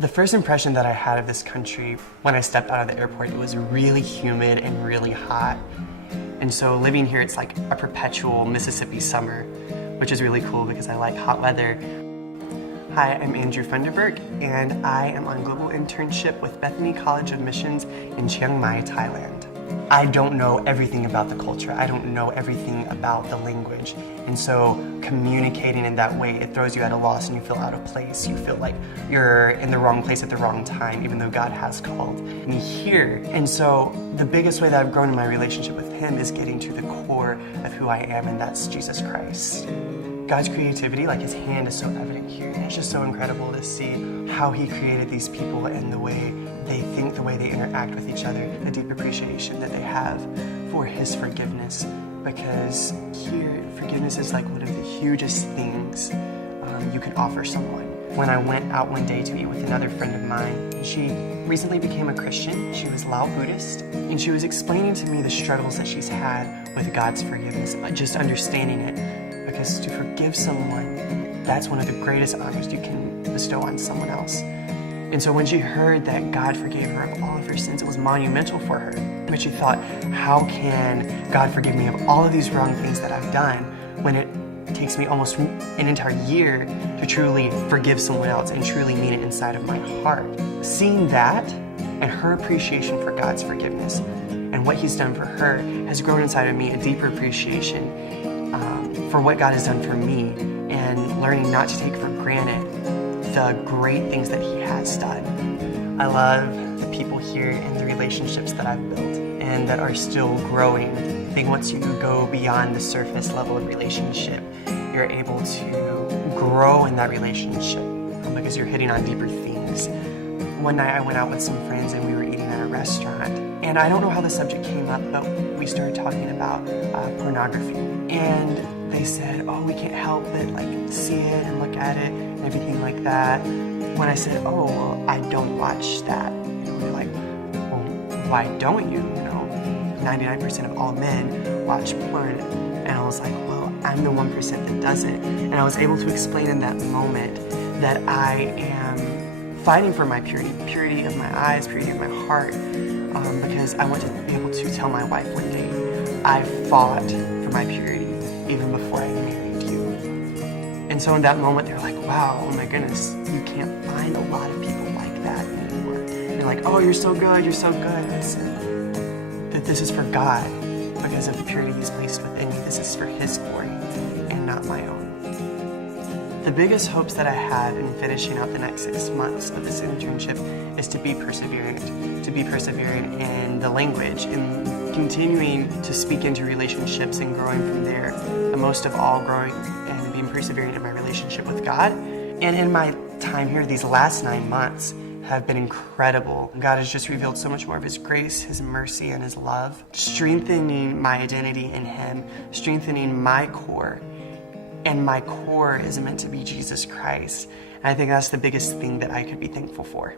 The first impression that I had of this country when I stepped out of the airport, it was really humid and really hot. And so living here, it's like a perpetual Mississippi summer, which is really cool because I like hot weather. Hi, I'm Andrew Funderburk, and I am on global internship with Bethany College of Missions in Chiang Mai, Thailand. I don't know everything about the culture. I don't know everything about the language. And so communicating in that way, it throws you at a loss and you feel out of place. You feel like you're in the wrong place at the wrong time, even though God has called me here. And so the biggest way that I've grown in my relationship with Him is getting to the core of who I am, and that's Jesus Christ. God's creativity, like His hand, is so evident here. And it's just so incredible to see how He created these people and the way they think, the way they interact with each other, the deep appreciation that they have for His forgiveness. Because here, forgiveness is like one of the hugest things you can offer someone. When I went out one day to eat with another friend of mine, she recently became a Christian. She was Lao Buddhist, and she was explaining to me the struggles that she's had with God's forgiveness, just understanding it. Because to forgive someone, that's one of the greatest honors you can bestow on someone else. And so when she heard that God forgave her of all of her sins, it was monumental for her. But she thought, how can God forgive me of all of these wrong things that I've done when it takes me almost an entire year to truly forgive someone else and truly mean it inside of my heart? Seeing that and her appreciation for God's forgiveness and what He's done for her has grown inside of me a deeper appreciation for what God has done for me, and learning not to take for granted the great things that He has done. I love the people here and the relationships that I've built and that are still growing. I think once you go beyond the surface level of relationship, you're able to grow in that relationship because you're hitting on deeper themes. One night I went out with some friends and we were eating at a restaurant, and I don't know how the subject came up, but we started talking about pornography. And they said, oh, we can't help but like see it and look at it and everything like that. When I said, oh, well, I don't watch that, they're like, well, why don't you? 99% of all men watch porn. And I was like, well, I'm the 1% that doesn't. And I was able to explain in that moment that I am fighting for my purity of my eyes, purity of my heart, because I want to be able to tell my wife one day, I fought for my purity even before I married you. And so in that moment, they're like, wow, oh my goodness, you can't find a lot of people like that anymore. They're like, oh, you're so good, you're so good. That this is for God, because of the purity He's placed within me. This is for His glory and not my own. The biggest hopes that I have in finishing out the next 6 months of this internship is to be perseverant in the language and continuing to speak into relationships and growing from there, and most of all growing and being perseverant in my relationship with God. And in my time here, these last 9 months have been incredible. God has just revealed so much more of His grace, His mercy, and His love, strengthening my identity in Him, strengthening my core. And my core is meant to be Jesus Christ. And I think that's the biggest thing that I could be thankful for.